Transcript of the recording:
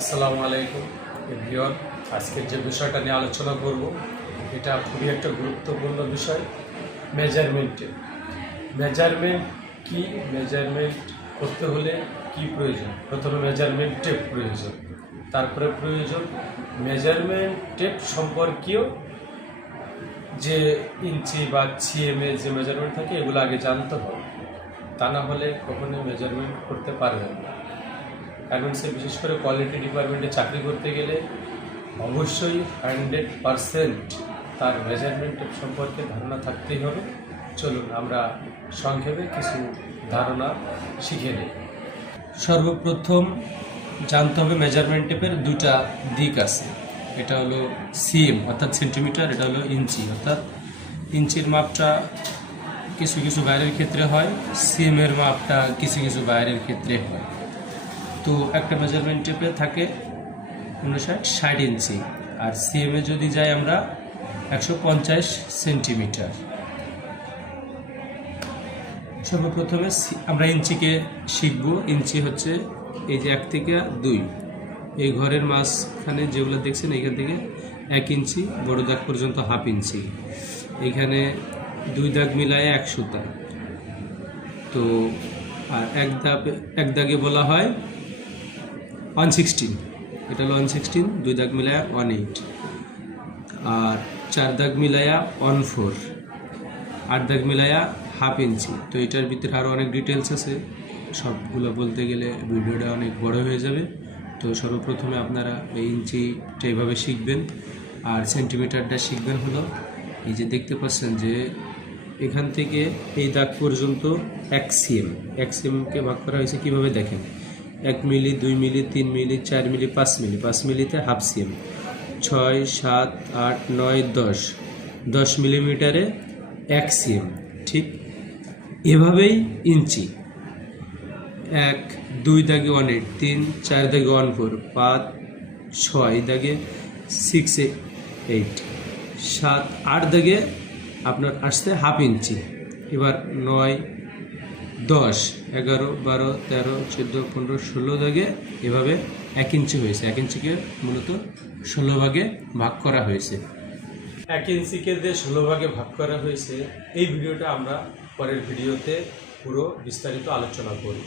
আসসালামু আলাইকুম এভরিওয়ান। আজকের যে বিষয়টা নিয়ে আলোচনা করব এটা খুবই একটা গুরুত্বপূর্ণ বিষয়। মেজারমেন্ট কি, মেজারমেন্ট করতে হলে কি প্রয়োজন? প্রথমে মেজারমেন্ট টেপ প্রয়োজন, তারপরে প্রয়োজন মেজারমেন্ট টেপ সম্পর্কীয় যে ইঞ্চি বা সিএমএ যে মেজারমেন্ট থাকে এগুলো আগে জানতে হবে, তা না হলে কখনোই মেজারমেন্ট করতে পারবেন না। গার্মেন্টসে বিশেষ করে কোয়ালিটি ডিপার্টমেন্টে চাকরি করতে গেলে অবশ্যই 100% তার মেজারমেন্ট সম্পর্কে ধারণা থাকতেই হবে। চলুন আমরা সংক্ষেপে কিছু ধারণা শিখে নিই। সর্বপ্রথম জানতে হবে মেজারমেন্ট টেপের দুটা দিক আছে। এটা হলো সিএম অর্থাৎ সেন্টিমিটার, এটা হলো ইঞ্চি অর্থাৎ ইঞ্চির মাপটা কিছু কিছু বাইরের ক্ষেত্রে হয়, সিএমের মাপটা কিছু কিছু বাইরের ক্ষেত্রে হয়। তো একটা মেজারমেন্ট টেপে থাকে 60 ইঞ্চি, আর সিএমএ যদি যাই আমরা 150 সেন্টিমিটার। সর্বপ্রথমে আমরা ইঞ্চিকে শিখব। ইঞ্চি হচ্ছে এই যে 1 থেকে 2, এই ঘরের মাঝখানে যেগুলো দেখছেন এইখান থেকে 1 ইঞ্চি, বড় দাগ পর্যন্ত হাফ ইঞ্চি, এখানে 2 দাগ মিলায় 1 সুতা। তো আর এক দাগে বলা হয় 116, এটা হলো 116, 2 দাগ মিলায়া 18, আর 4 দাগ মিলায়া 14, 8 দাগ মিলায়া হাফ ইঞ্চি। তো এটার ভিতরে আরও অনেক ডিটেলস আছে, সবগুলো বলতে গেলে ভিডিওটা অনেক বড় হয়ে যাবে। তো সর্বপ্রথমে আপনারা এই ইঞ্চিটা এইভাবে শিখবেন, আর সেন্টিমিটারটা শিখবেন হলো এই যে দেখতে পাচ্ছেন যে এখান থেকে এই দাগ পর্যন্ত 1 সিএমকে ভাগ করা হয়েছে। কীভাবে দেখেন, 1 মিলি, 2 মিলি, 3 মিলি, 4 মিলি, 5 মিলি, 5 মিলিতে হাফ সিএম, 6, 7, 8, 9, 10 মিলিমিটারে 1 সিএম। ঠিক এভাবেই ইঞ্চি 1, 2 দাগে 18, 3, 4 দাগে 14, 5, 6 দাগে 6, 8, 7, 8 দাগে আপনার আসছে হাফ ইঞ্চি। এবার 9, 10, 11, 12, 13, 14, 15, 16 দাগে এভাবে 1 ইঞ্চি হয়েছে। 1 ইঞ্চিকে মূলত 16 ভাগে ভাগ করা হয়েছে। 1 ইঞ্চিকে যে 16 ভাগে ভাগ করা হয়েছে এই ভিডিওটা আমরা পরের ভিডিওতে পুরো বিস্তারিত আলোচনা করব।